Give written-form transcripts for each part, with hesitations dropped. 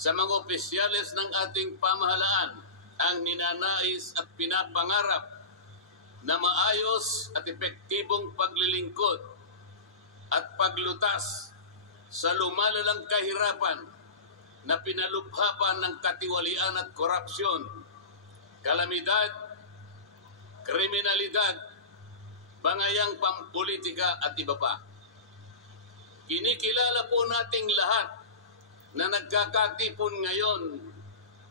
sa mga opisyales ng ating pamahalaan ang ninanais at pinapangarap na maayos at epektibong paglilingkod at paglutas sa lumalalang kahirapan na pinalubhapan ng katiwalian at korupsyon, kalamidad, kriminalidad, bangayang pampolitika at iba pa. Kinikilala po nating lahat na nagkakatipon ngayon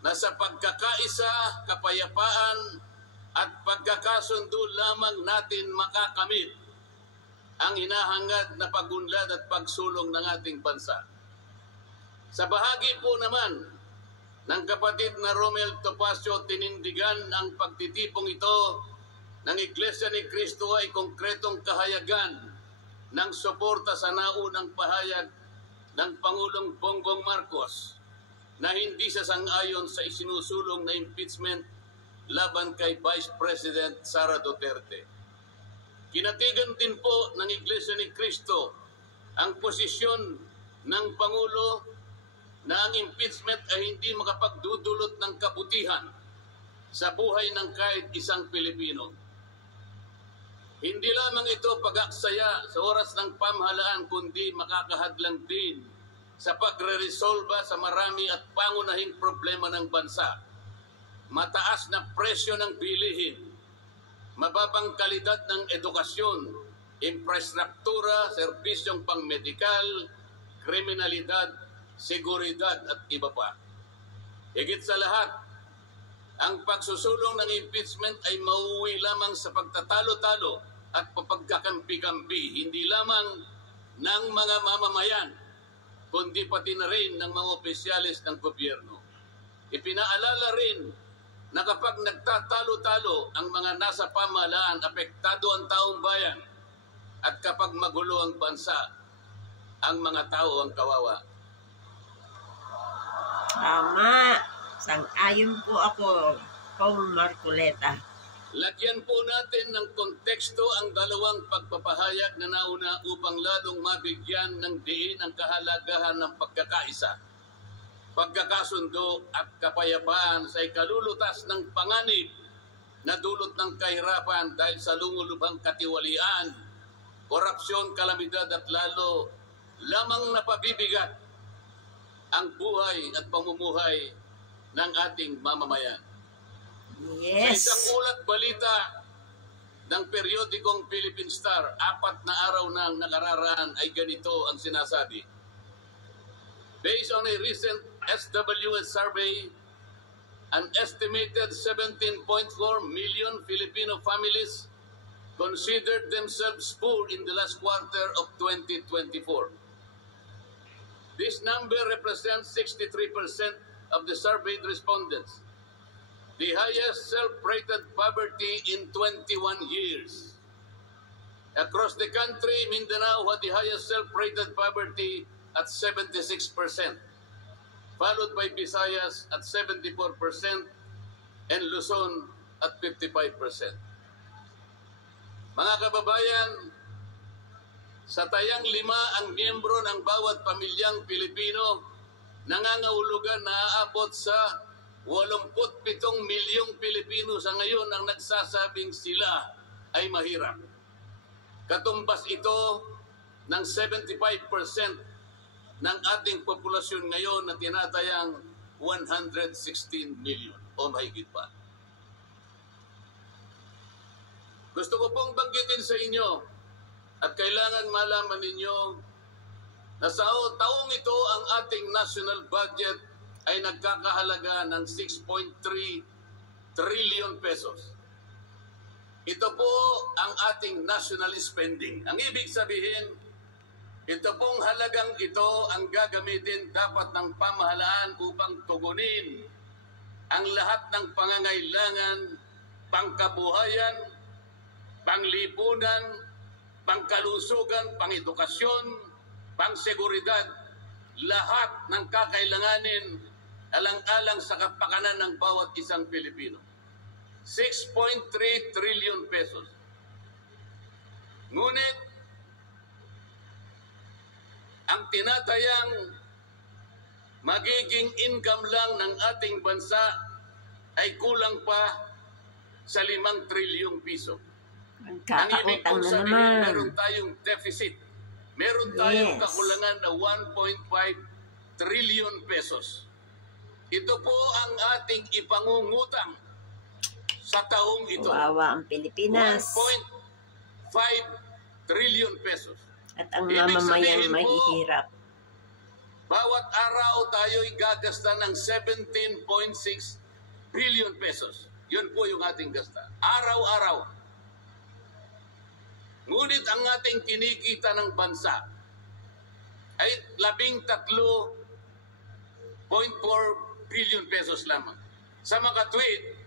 na sa pagkakaisa, kapayapaan at pagkakasundo lamang natin makakamit ang hinahangad na pagunlad at pagsulong ng ating bansa. Sa bahagi po naman ng kapatid na Romel Topacio, tinindigan ang pagtitipong ito ng Iglesia ni Cristo ay konkretong kahayagan ng suporta sa naunang pahayag ng Pangulong Bongbong Marcos na hindi sasang-ayon sa isinusulong na impeachment laban kay Vice President Sara Duterte. Kinatigan din po ng Iglesia ni Cristo ang posisyon ng Pangulo na ang impeachment ay hindi makapagdudulot ng kabutihan sa buhay ng kahit isang Pilipino. Hindi lamang ito pag-aksaya sa oras ng pamahalaan, kundi makakahadlang din sa pagre-resolba sa marami at pangunahing problema ng bansa. Mataas na presyo ng bilihin, mababang kalidad ng edukasyon, infrastruktura, serbisyong pangmedikal, kriminalidad, seguridad at iba pa. Higit sa lahat, ang pagsusulong ng impeachment ay mauuwi lamang sa pagtatalo-talo at papagkakampi-kampi, hindi lamang ng mga mamamayan, kundi pati na rin ng mga opisyalis ng gobyerno. Ipinaalala rin na kapag nagtatalo-talo ang mga nasa pamahalaan, apektado ang taong bayan, at kapag magulo ang bansa, ang mga tao ang kawawa. Tama. Sang-ayon po ako, Paul Marcoleta. Lagyan po natin ng konteksto ang dalawang pagpapahayag na nauna upang lalong mabigyan ng diin ang kahalagahan ng pagkakaisa, pagkakasundo at kapayapaan sa ikalulutas ng panganib na dulot ng kahirapan dahil sa lumulubhang katiwalian, korupsyon, kalamidad at lalo lamang napabibigat ang buhay at pamumuhay ng ating mamamayan. Yes. Sa isang ulat balita ng periodikong Philippine Star, 4 na araw nang nakararaan ay ganito ang sinasabi. Based on a recent SWS survey, an estimated 17.4 million Filipino families considered themselves poor in the last quarter of 2024. This number represents 63% of the surveyed respondents, the highest self-rated poverty in 21 years. Across the country, Mindanao had the highest self-rated poverty at 76%, followed by Visayas at 74% and Luzon at 55%. Mga kababayan, sa tayang 5 ang miyembro ng bawat pamilyang Pilipino, nangangahulugan na aabot sa 87 milyong Pilipino sa ngayon ang nagsasabing sila ay mahirap. Katumbas ito ng 75% ng ating populasyon ngayon na tinatayang 116 million o mahigit pa. Gusto ko pong banggitin sa inyo at kailangan malaman ninyo na sa taong ito ang ating national budget ay nagkakahalaga ng 6.3 trillion pesos. Ito po ang ating national spending. Ang ibig sabihin, ito pong halagang ito ang gagamitin dapat ng pamahalaan upang tugunin ang lahat ng pangangailangan, pangkabuhayan, panglipunan, pangkalusugan, pangedukasyon, pangseguridad, lahat ng kakailanganin alang-alang sa kapakanan ng bawat isang Pilipino. 6.3 trillion pesos. Ngunit, ang tinatayang magiging income lang ng ating bansa ay kulang pa sa 5 trilyong piso. Ang ibig Kakautang kong na sabihin, naman. meron tayong deficit. Meron tayong Yes. kakulangan na 1.5 trillion pesos. Ito po ang ating ipangungutang sa taong ito. Kawawa ang Pilipinas. 1.5 trillion pesos. At ang Ibig mamamayan sabihin po, mahihirap. bawat araw tayo'y gagasta ng 17.6 billion pesos. Yun po yung ating gasta. Araw-araw. Ngunit ang ating kinikita ng bansa ay 13.4 billion pesos lamang. Sa makatwid,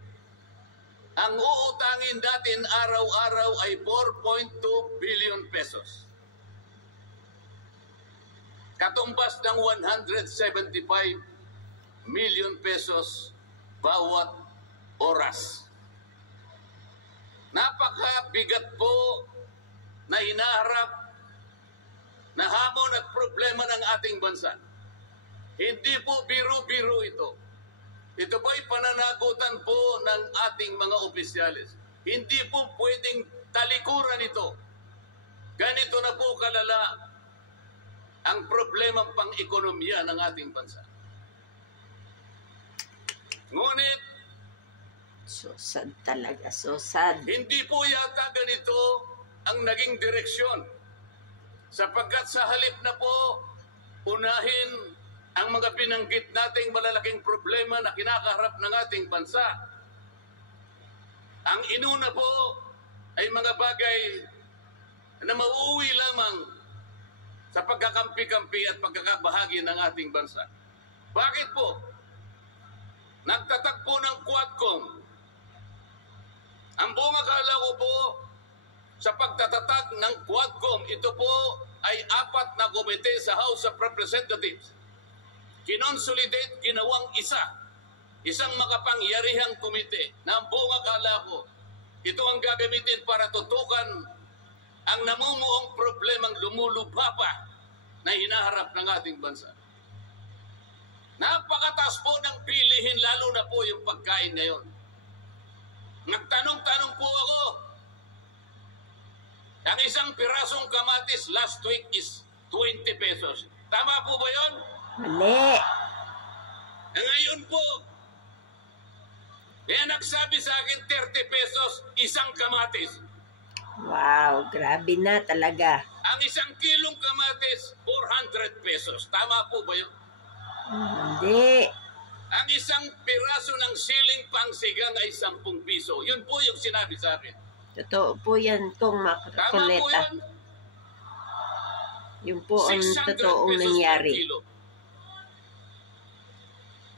ang uutangin natin araw-araw ay 4.2 billion pesos. Katumbas ng 175 million pesos bawat oras. Napakabigat po na hinaharap na hamon at problema ng ating bansa. Hindi po biro-biro ito. Ito po ay pananagutan po ng ating mga opisyalis. Hindi po pwedeng talikuran ito. Ganito na po kalala ang problema pang-ekonomiya ng ating bansa. Ngunit, So sad talaga, so sad. hindi po yata ganito ang naging direksyon. Sapagkat sa halip na po, unahin ang mga binanggit nating malalaking problema na kinakaharap ng ating bansa. Ang inuna po ay mga bagay na mauuwi lamang sa pagkakampi-kampi at pagkakabahagi ng ating bansa. Bakit po? Nagtatagpo ng Quadcom. Ang buong akala ko po sa pagtatatag ng Quadcom, ito po ay 4 na komite sa House of Representatives. Kinonsolidate, ginawang isang makapangyarihang komite na ang buong akala ko, ito ang gagamitin para tutukan ang namumuong problemang lumulubha pa na hinaharap ng ating bansa. Napakataas po ng bilihin, lalo na po yung pagkain ngayon. Nagtanong-tanong po ako, ang isang pirasong kamatis last week is 20 pesos. Tama po ba yun? Mali. Ngayon po, nagsabi sa akin 30 pesos isang kamatis. Wow, grabe na talaga. Ang isang kilong kamatis, 400 pesos. Tama po ba yun? Hindi. Ang isang piraso ng siling pangsigang ay 10 piso. Yun po yung sinabi sa akin. Totoo po yan kung Tama po Marcoleta. yun. Yung po ang 600 totoong pesos per nangyari. kilo.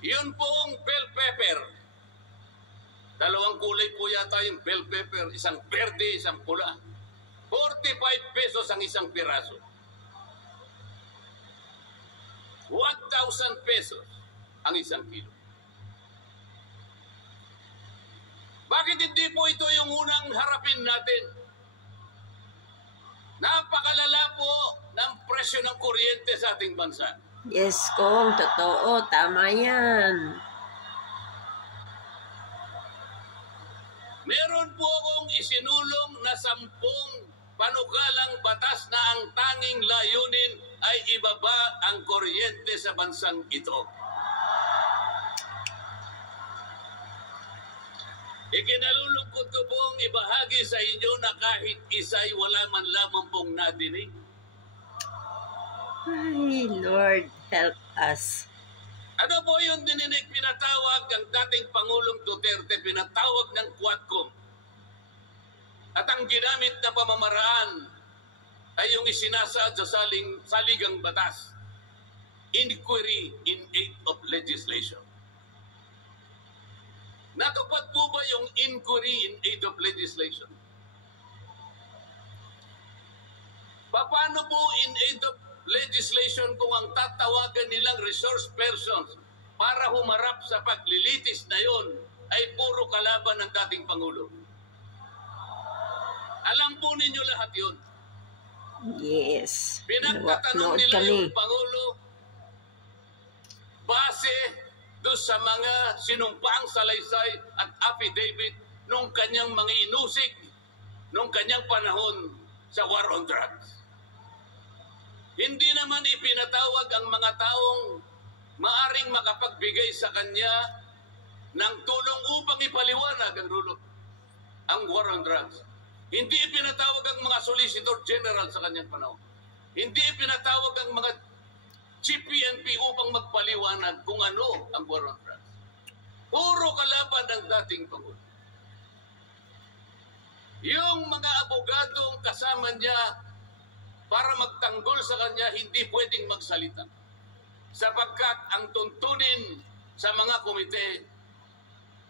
Yun po ang bell pepper. Dalawang kulay po yata yung bell pepper. Isang verde, isang pula. 45 pesos ang isang piraso. 1,000 pesos ang isang kilo. Bakit hindi po ito yung unang harapin natin? Napakalala po ng presyo ng kuryente sa ating bansa. Yes, kung totoo, tama yan. Meron po akong isinulong na 10 panukalang batas na ang tanging layunin ay ibaba ang kuryente sa bansang ito. Ikinalulungkot ko pong ibahagi sa inyo na kahit isa'y wala man lamang pong nadinig. Ay, Lord, help us. Ano po yung dininig pinatawag ang dating Pangulong Duterte, pinatawag ng Quadcom? At ang ginamit na pamamaraan ay yung isinasaad sa saligang batas. Inquiry in aid of legislation. Natupad po ba yung inquiry in aid of legislation? Paano po in aid of legislation kung ang tatawagan nilang resource persons para humarap sa paglilitis na yon ay puro kalaban ng dating Pangulo? Alam po ninyo lahat yun. Yes. Pinagtatanong Nood nila kami. yung Pangulo, base doon sa mga sinumpaang salaysay at affidavit nung kanyang mga inusig nung kanyang panahon sa war on drugs. Hindi naman ipinatawag ang mga taong maaring makapagbigay sa kanya ng tulong upang ipaliwanag ang war on drugs. Hindi ipinatawag ang mga Solicitor General sa kanyang panahon. Hindi ipinatawag ang mga Chief PNP upang magpaliwanag kung ano ang war on drugs. Puro kalaban ng dating Pangulo. Yung mga abogadong kasama niya para magtanggol sa kanya, hindi pwedeng magsalita. Sapagkat ang tuntunin sa mga komite,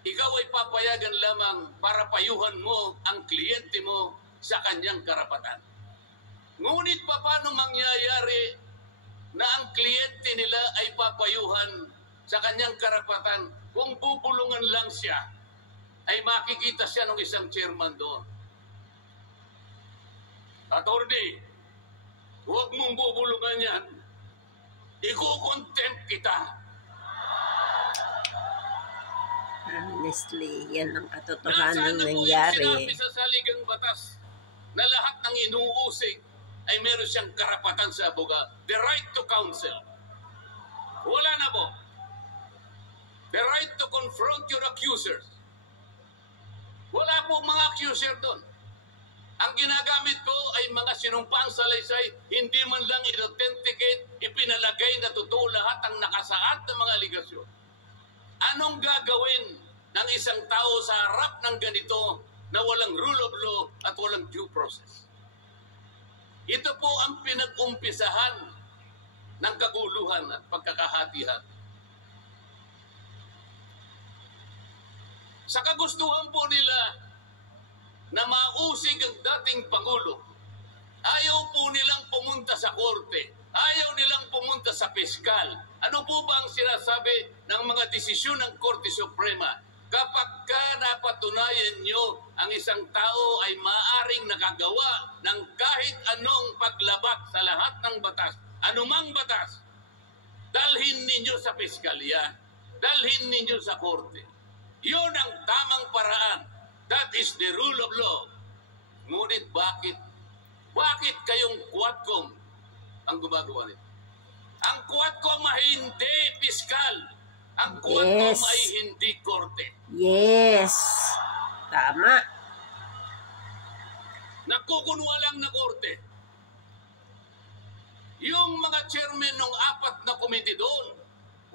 ikaw ay papayagan lamang para payuhan mo ang kliyente mo sa kanyang karapatan. Ngunit paano mangyayari na ang kliyente nila ay papayuhan sa kanyang karapatan kung bubulungan lang siya, ay makikita siya ng isang chairman doon. Attorney, huwag mong bubulungan yan. Iko-contempt kita. Honestly, yan ang Nasaan katotohanan na po yung nangyari. sinabi sa saligang batas na lahat ng inuusig ay meron siyang karapatan sa abogado. The right to counsel. Wala na po. The right to confront your accusers. Wala po mga accuser doon. Ang ginagamit ko ay mga sinumpang salaysay, hindi man lang in-authenticate, ipinalagay na totoo lahat ang nakasaad ng mga aligasyon. Anong gagawin ng isang tao sa harap ng ganito na walang rule of law at walang due process? Ito po ang pinag-umpisahan ng kaguluhan at pagkakahatihan. Sa kagustuhan po nila na mausig ang dating Pangulo, ayaw po nilang pumunta sa korte, ayaw nilang pumunta sa piskal. Ano po ba ang sinasabi ng mga desisyon ng Korte Suprema? Kapag ka napatunayan nyo ang isang tao ay maaring nakagawa ng kahit anong paglabag sa lahat ng batas, anumang batas, dalhin ninyo sa piskalya, dalhin ninyo sa korte. Yun ang tamang paraan. That is the rule of law. Ngunit bakit? Bakit kayong Quadcom ang gumagawa nito? Ang Quadcom ay hindi piskal. Ang Quadcom ay hindi korte. Yes. Tama. Nagkukunwa lang na korte. Yung mga chairman ng 4 na komite doon,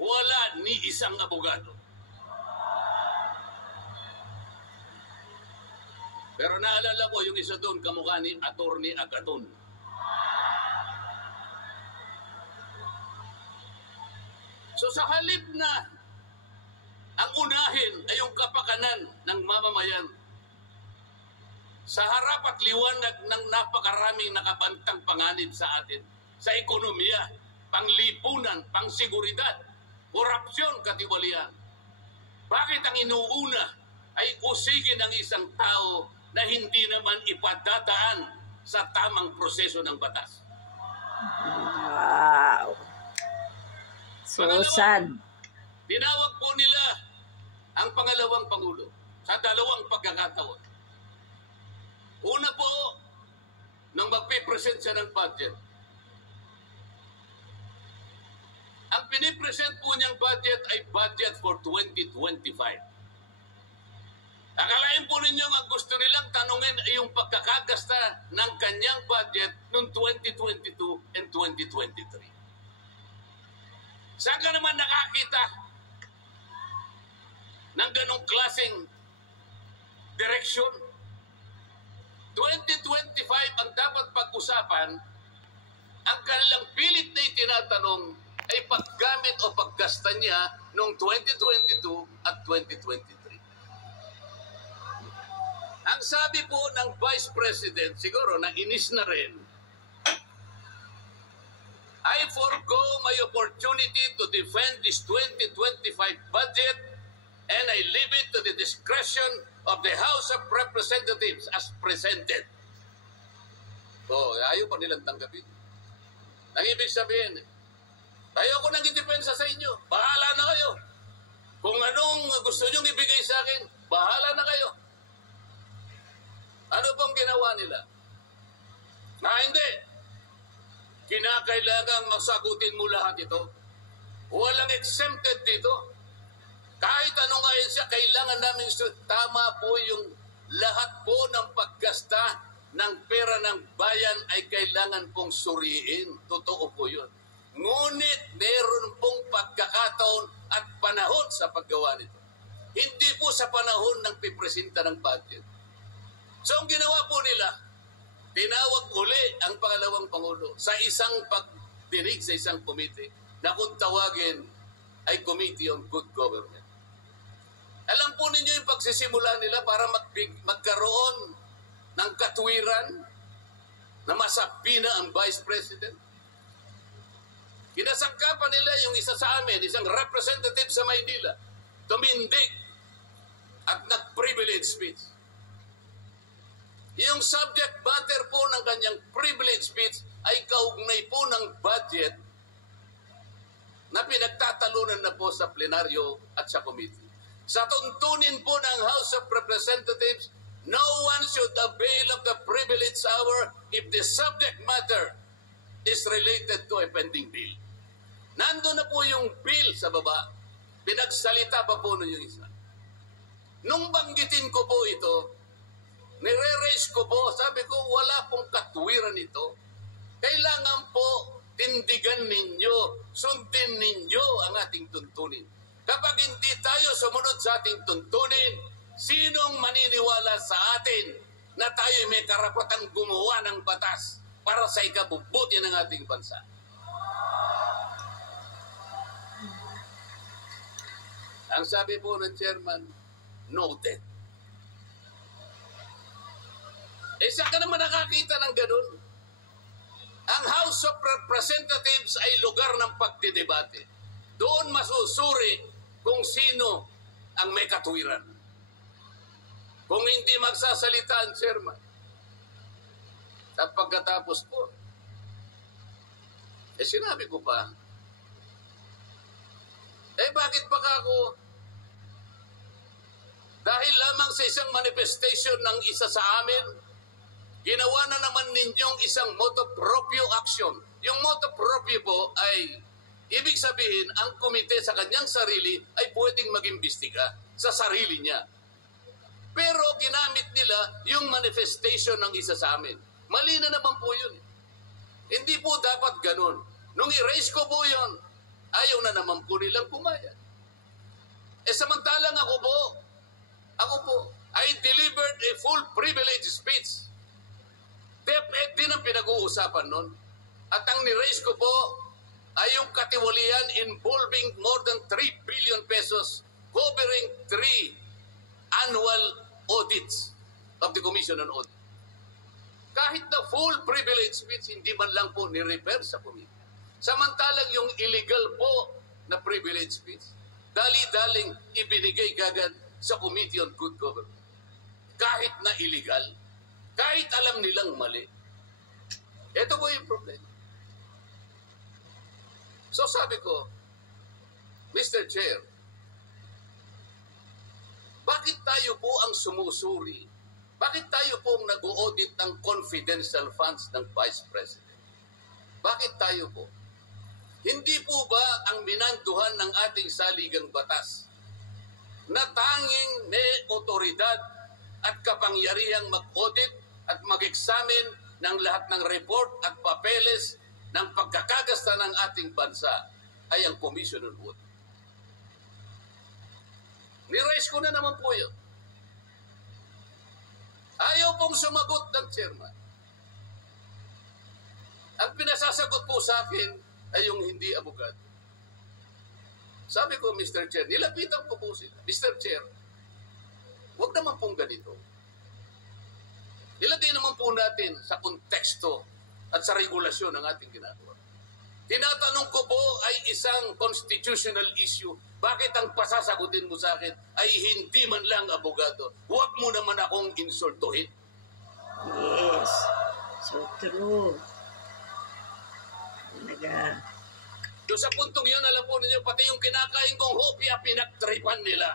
wala ni isang abogado. Pero naalala ko yung isa doon, kamukha ni Attorney Agaton. So sa halip na ang unahin ay yung kapakanan ng mamamayan, sa harap at liwanag ng napakaraming nakabantang panganib sa atin, sa ekonomiya, panglipunan, pangsiguridad, korupsyon, katiwalian. Bakit ang inuuna ay usigin ng isang tao na hindi naman ipadadaan sa tamang proseso ng batas? Wow. So sad. Tinawag po nila ang pangalawang Pangulo sa 2 pagkakataon. Una po, nang magpipresent siya ng budget. Ang pinipresent po niyang budget ay budget for 2025. Akalain po ninyo ang gusto nilang tanungin ay yung pagkakagasta ng kanyang budget noong 2022 and 2023. Saan ka naman nakakita ng ganong klaseng direksyon? 2025 ang dapat pag-usapan, ang kanilang pilit na itinatanong ay paggamit o paggasta niya noong 2022 at 2023. Ang sabi po ng Vice President, siguro nainis na rin, I forgo my opportunity to defend this 2025 budget and I leave it to the discretion of the House of Representatives as presented. So, ayaw pa nilang tanggapin. Ang ibig sabihin, ayaw ko nang idepensa sa inyo. Bahala na kayo. sa akin, bahala na kayo. Ano pong ginawa nila? Hindi. Kinakailangan masagutin mo lahat ito. Walang exempted dito. Kahit anong ayon siya, kailangan namin tama po yung lahat po ng paggasta ng pera ng bayan ay kailangan pong suriin. Totoo po yun. Ngunit meron pong pagkakataon at panahon sa paggawa nito. Hindi po sa panahon ng pipresenta ng budget. So ang ginawa po nila, tinawag uli ang pangalawang Pangulo sa isang pagdinig sa isang komite na kung tawagin ay Committee on Good Government. Alam po ninyo yung pagsisimula nila para magkaroon ng katwiran na masapi na ang Vice President. Kinasangkapan nila yung isa sa amin, isang representative sa Maynila, tumindig at nag-privilege speech. Yung subject matter po ng kanyang privilege speech ay kaugnay po ng budget na pinagtatalunan na po sa plenaryo at sa committee. Sa tuntunin po ng House of Representatives, no one should avail of the privilege hour if the subject matter is related to a pending bill. Nandun na po yung bill sa baba, pinagsalita pa po nun yung isa. Nung banggitin ko po ito, nire-raise ko po, sabi ko, wala pong katwiran ito. Kailangan po tindigan ninyo, sundin ninyo ang ating tuntunin. Kapag hindi tayo sumunod sa ating tuntunin, sinong maniniwala sa atin na tayo may karapatang gumawa ng batas para sa ikabubuti ng ating bansa? Ang sabi po ng chairman, noted. Saan ka naman nakakita ng ganun? Ang House of Representatives ay lugar ng pagdidebate. Doon masusuri kung sino ang may katwiran. Kung hindi magsasalita ang chairman. At pagkatapos po, sinabi ko pa, bakit pa ako? Dahil lamang sa isang manifestation ng isa sa amin, ginawa na naman ninyong isang motu proprio action. Yung motu proprio po ay, ibig sabihin, ang komite sa kanyang sarili ay pwedeng mag-imbestiga sa sarili niya. Pero ginamit nila yung manifestation ng isa sa amin. Mali na naman po yun. Hindi po dapat ganun. Nung i-raise ko po yun, ayaw na naman po nilang pumayag. Samantalang ako po, I delivered a full privilege speech. DepEd din ang pinag-uusapan nun. At ang ni-raise ko po ay yung katiwalian involving more than 3 billion pesos covering 3 annual audits of the Commission on Audit. Kahit na full privilege speech, hindi man lang po ni-refer sa committee. Samantalang yung illegal po na privilege speech, dali-daling ibinigay gagad sa Committee on Good Government. Kahit na illegal, kahit alam nilang mali. Ito po yung problema. So sabi ko, Mr. Chair, bakit tayo po ang sumusuri? Bakit tayo po ang nag-audit ng confidential funds ng Vice President? Bakit tayo po? Hindi po ba ang minanduhan ng ating saligang batas na tanging may otoridad at kapangyarihang mag-audit at mag-examine ng lahat ng report at papeles ng pagkakagasta ng ating bansa ay ang Commission on Audit? Ni-raise ko na naman po yun. Ayaw pong sumagot ng chairman. Ang pinasasagot po sa akin ay yung hindi abogado. Sabi ko, Mr. Chair, nilapitan ko po sila. Mr. Chair, huwag naman pong ganito. Ilagay naman po natin sa konteksto at sa regulasyon ng ating ginagawa. Tinatanong ko po ay isang constitutional issue. Bakit ang pasasagutin mo sa akin ay hindi man lang abogado? Huwag mo naman akong insultuhin. Yes. So true. Doon sa puntong yun, alam po ninyo, pati yung kinakain kong hopya, pinagtripan nila.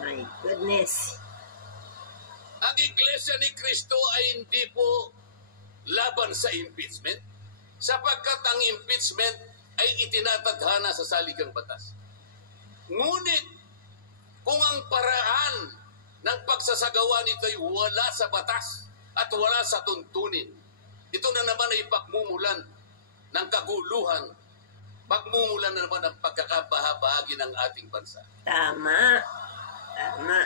My goodness. Ang Iglesia ni Cristo ay hindi po laban sa impeachment, sapagkat ang impeachment ay itinatadhana sa saligang batas. Ngunit, kung ang paraan ng pagsasagawa nito ay wala sa batas at wala sa tuntunin, ito na naman ay pagmumulan ng kaguluhan, pagmumulan na naman ng pagkakabahabahagi ng ating bansa. Tama. Tama.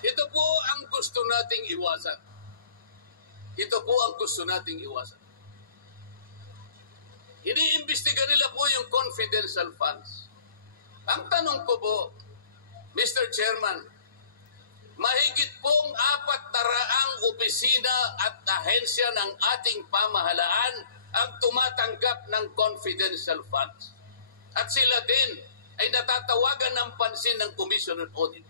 Ito po ang gusto nating iwasan. Ito po ang gusto nating iwasan. Iniimbestiga nila po yung confidential funds. Ang tanong ko po, Mr. Chairman, mahigit pong 400 opisina at ahensya ng ating pamahalaan ang tumatanggap ng confidential funds. At sila din ay natatawagan ng pansin ng Commission on Audit.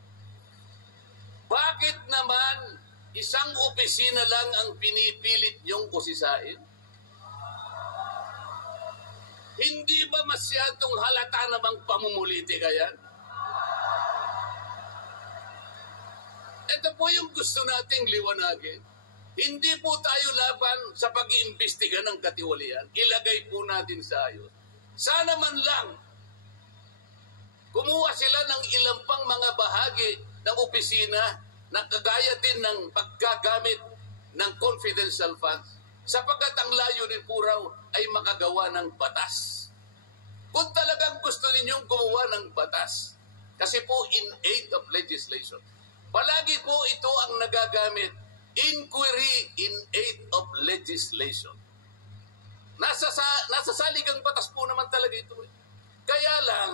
Bakit naman isang opisina lang ang pinipilit niyong usisain? Hindi ba masyadong halata namang pamumuliti kaya? Ito po yung gusto nating liwanagin. Hindi po tayo laban sa pag-iimbestiga ng katiwalian. Ilagay po natin sa ayos. Sana man lang kumuha sila ng ilang pang mga bahagi ng opisina na kagaya din ng paggagamit ng confidential funds, sapagkat ang layunin po raw ay makagawa ng batas. Kung talagang gusto ninyong gumawa ng batas, kasi po in aid of legislation, palagi po ito ang nagagamit, inquiry in aid of legislation. Nasa saligang batas po naman talaga ito. Kaya lang,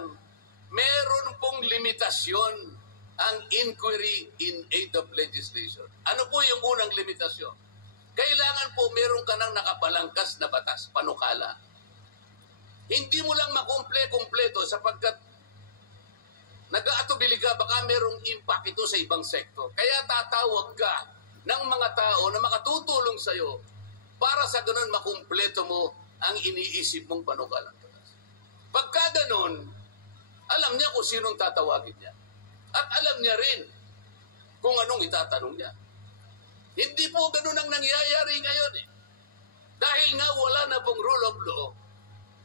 meron pong limitasyon ang inquiry in aid of legislation. Ano po yung unang limitasyon? Kailangan po meron ka ng nakapalangkas na batas, panukala. Hindi mo lang makumple-kumpleto sapagkat nag-aatubili ka, baka merong impact ito sa ibang sektor. Kaya tatawag ka ng mga tao na makatutulong sa'yo para sa ganun makumpleto mo ang iniisip mong panukalang batas. Pagka ganun, alam niya kung sinong tatawagin niya. At alam niya rin kung anong itatanong niya. Hindi po ganun ang nangyayari ngayon eh. Dahil nga wala na pong rule of law,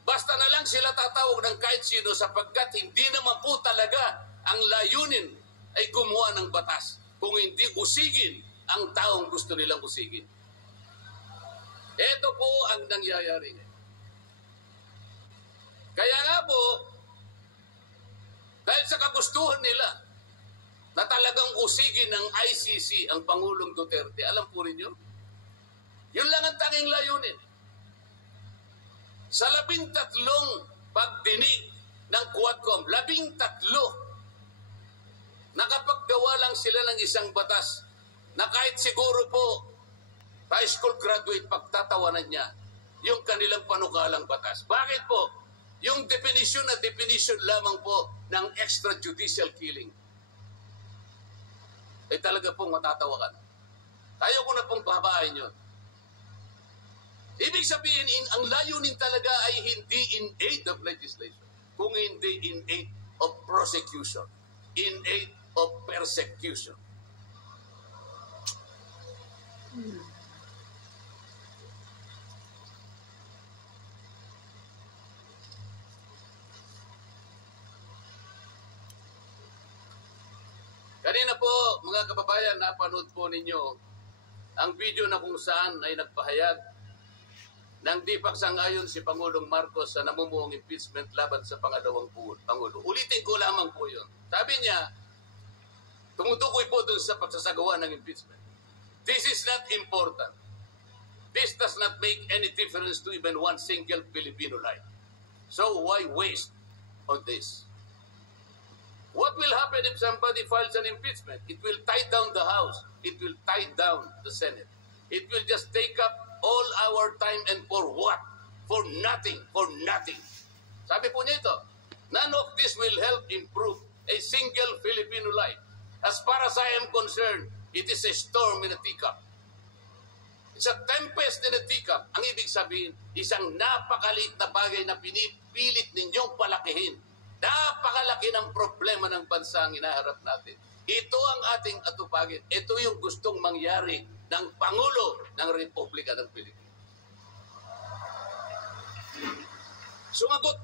basta na lang sila tatawag ng kahit sino sapagkat hindi naman po talaga ang layunin ay gumawa ng batas kung hindi usigin ang taong gusto nilang usigin. Ito po ang nangyayari ngayon. Kaya nga po, dahil sa kagustuhan nila na talagang usigin ng ICC ang Pangulong Duterte, alam po rin yun? Yun lang ang tanging layunin. Sa 13 pagdinig ng Quadcom, 13, nakapaggawa lang sila ng isang batas na kahit siguro po high school graduate pagtatawanan niya yung kanilang panukalang batas. Bakit po? Yung definition na definition lamang po ng extrajudicial killing ay talaga pong matatawakan. Tayo ko na pong pahabain yun. Ibig sabihin, ang layunin talaga ay hindi in aid of legislation, kung hindi in aid of prosecution, in aid of persecution. Kanina po, mga kababayan, napanood po ninyo ang video na kung saan ay nagpahayag ng di pagsang-ayon si Pangulong Marcos sa namumuong impeachment laban sa pangalawang Pangulo. Ulitin ko lamang po yun. Sabi niya, tumutukoy po dun sa pagsasagawa ng impeachment. This is not important. This does not make any difference to even one single Filipino life. So why waste on this? What will happen if somebody files an impeachment? It will tie down the House. It will tie down the Senate. It will just take up all our time and for what? For nothing. For nothing. Sabi po niya ito, none of this will help improve a single Filipino life. As far as I am concerned, it is a storm in a teacup. It's a tempest in a teacup. Ang ibig sabihin, isang napakaliit na bagay na pinipilit ninyong palakihin. Napakalaki ng problema ng bansa ang hinaharap natin. Ito ang ating atupagin. Ito yung gustong mangyari ng Pangulo ng Republika ng Pilipinas. Sumagot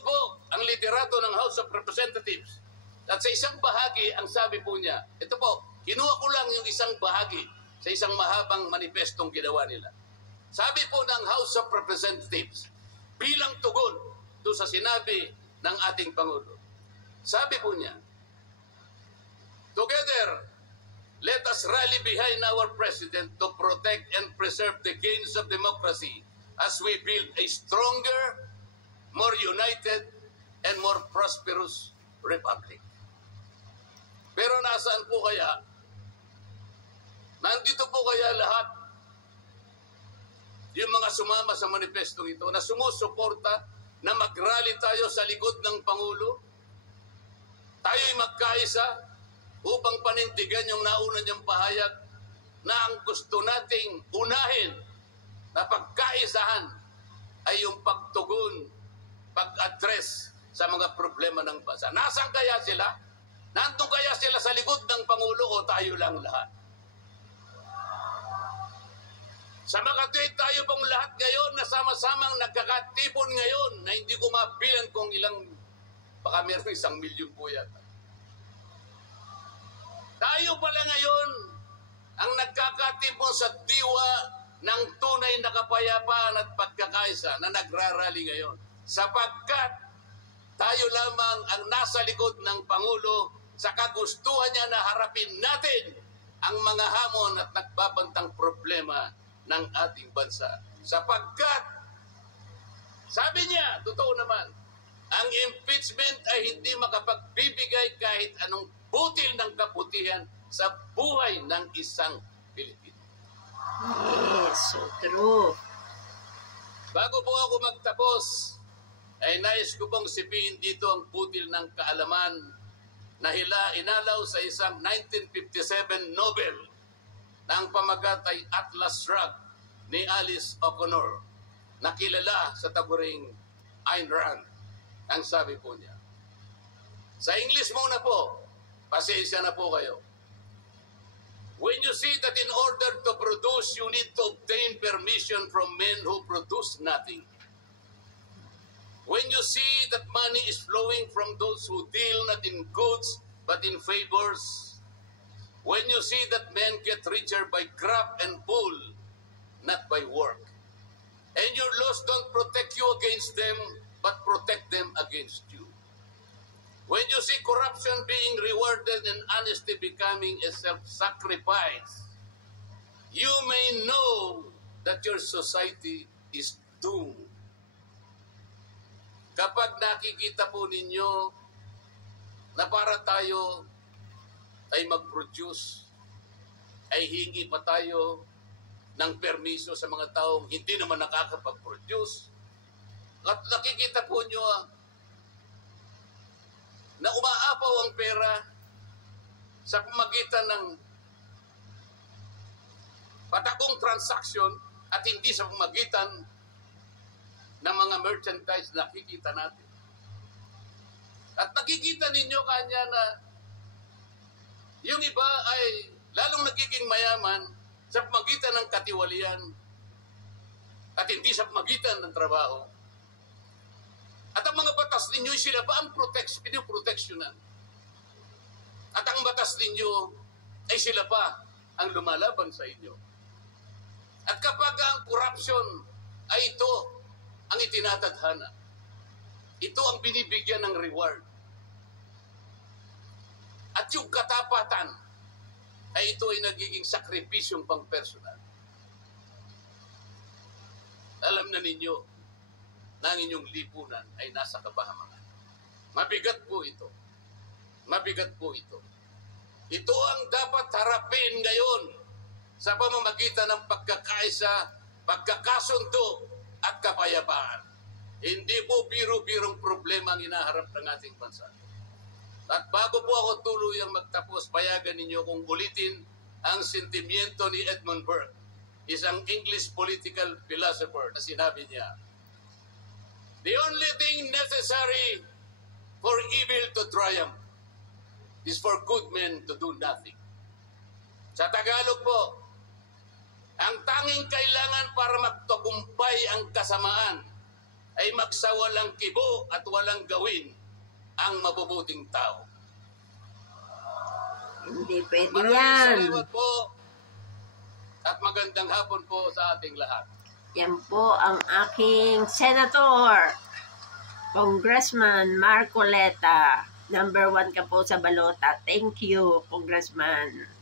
po ang liderato ng House of Representatives. At sa isang bahagi, ang sabi po niya, ito po, kinuha ko lang yung isang bahagi sa isang mahabang manifestong ginawa nila. Sabi po ng House of Representatives, bilang tugon doon sa sinabi ng ating Pangulo, sabi po niya, together, let us rally behind our President to protect and preserve the gains of democracy as we build a stronger, more united, and more prosperous republic. Pero nasaan po kaya? Nandito po kaya lahat yung mga sumama sa manifestong ito na sumusuporta na mag-rally tayo sa likod ng Pangulo? Tayo'y magkaisa upang panindigan yung nauna niyang pahayag na ang gusto nating unahin na pagkaisahan ay yung pagtugon, pag-address sa mga problema ng bansa. Nasaan kaya sila? Nandun kaya sila sa likod ng Pangulo o tayo lang lahat? Sa Makati, tayo pong lahat ngayon na sama-samang nagkakatipon ngayon na hindi ko mabilan kung ilang, baka meron 1 milyon po yata. Tayo pala ngayon ang nagkakatipon sa diwa ng tunay na kapayapaan at pagkakaisa na nagrarally ngayon. Sapagkat tayo lamang ang nasa likod ng Pangulo sa kagustuhan niya na harapin natin ang mga hamon at nagbabantang problema ng ating bansa. Sapagkat, sabi niya, totoo naman, ang impeachment ay hindi makapagbibigay kahit anong butil ng kabutihan sa buhay ng isang Pilipino. Yes, so true. Bago po ako magtapos, ay nais ko pong sipiin dito ang butil ng kaalaman na inalaw sa isang 1957 Nobel na ang pamagat ay Atlas Shrugged ni Alice O'Connor, na kilala sa taburing Ayn Rand. Ang sabi po niya, sa English muna po, pasensya na po kayo. When you see that in order to produce, you need to obtain permission from men who produce nothing. When you see that money is flowing from those who deal not in goods but in favors, when you see that men get richer by grab and pull, not by work, and your laws don't protect you against them but protect them against you. When you see corruption being rewarded and honesty becoming a self-sacrifice, you may know that your society is doomed. Kapag nakikita po ninyo na para tayo ay mag-produce, ay hingi pa tayo ng permiso sa mga taong hindi naman nakakapag-produce, at nakikita po nyo na umaapaw ang pera sa pamagitan ng patagong transaksyon at hindi sa pamagitan ng mga merchandise na nakikita natin. At nakikita ninyo kanya na yung iba ay lalong nagiging mayaman sa pamagitan ng katiwalian at hindi sa pamagitan ng trabaho. At ang mga batas ninyo, sila pa ang pinoproteksyonan. At ang batas ninyo ay sila pa ang lumalaban sa inyo. At kapag ang corruption ay ito ang itinatadhana, ito ang binibigyan ng reward. At yung katapatan ay ito ay nagiging sakripisyong pang-personal. Alam na ninyo na ang inyong lipunan ay nasa kabahamangan. Mabigat po ito. Mabigat po ito. Ito ang dapat harapin ngayon sa pamamagitan ng pagkakaisa, pagkakasundo at kapayapaan. Hindi po biro-birong problema ang inaharap ng ating bansa. At bago po ako tuluyang magtapos, payagan ninyo kung ulitin ang sentimiento ni Edmund Burke, isang English political philosopher, na sinabi niya, "The only thing necessary for evil to triumph is for good men to do nothing. Sa Tagalog po, ang tanging kailangan para magtagumpay ang kasamaan ay magsawalang kibo at walang gawin ang mabubuting tao. Hindi pwede Maraming yan. salamat po at magandang hapon po sa ating lahat. Yan po ang aking senator, Congressman Marcoleta. Number 1 ka po sa balota. Thank you, Congressman.